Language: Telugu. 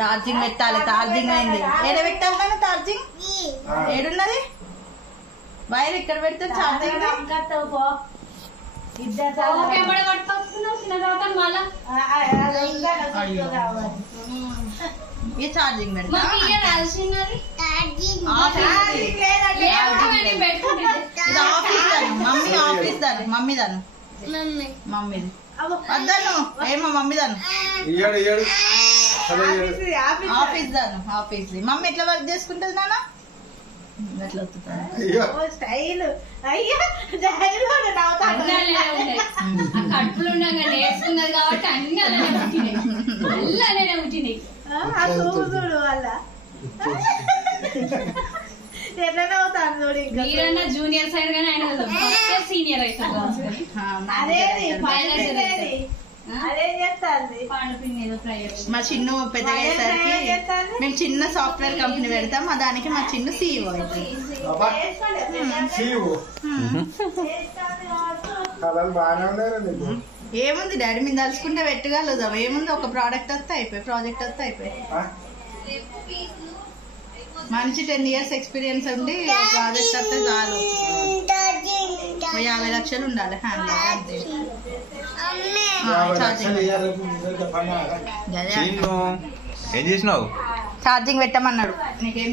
ఛార్జింగ్ పెట్టాలి. ఛార్జింగ్ అయింది. ఏడ పెట్టాలి నాన్న ఛార్జింగ్? ఏడున్నది వైర్? ఇక్కడ పెడితే ఛార్జింగ్ ఈ ఛార్జింగ్ పెడతా. మమ్మీ ఆఫీస్ దాన్ని మమ్మీ దాన్ని మమ్మీది వద్దాను ఏమో మమ్మీ దాను ఆఫీస్ దాను ఆఫీస్. మమ్మీ ఎట్లా వర్క్ చేసుకుంటది నాన్న? ఎట్లా స్టైల్ కడుపులు ఉండగా నేర్చుకున్నది కాబట్టి అన్ని అలానే పుట్టినాయి. చూడు వాళ్ళ ఎట్లా నవ్వుతాను చూడు. మీరన్నా జూనియర్ సైడ్ గానీ ఆయన సీనియర్ అవుతారు. అదేం చేస్తాంది మా చిన్ను పెద్దగా అయ్యేసరికి మేము చిన్న సాఫ్ట్వేర్ కంపెనీ పెడతాం. దానికి మా చిన్ను CEO అవుతుంది. ఏముంది డాడీ మీద తలుచుకుంటే పెట్టగలుగుతాం. ఏముంది ఒక ప్రోడక్ట్ వస్తే అయిపోయి ప్రాజెక్ట్ వస్తే అయిపోయి. మంచి 10 years ఎక్స్పీరియన్స్ ఉండి ప్రాజెక్ట్ వస్తే చాలు. 50 లక్షలు ఉండాలి హ్యాండ్ అంతే. ఏం చేసినావు? ఛార్జింగ్ పెట్టమన్నాడు. నీకేం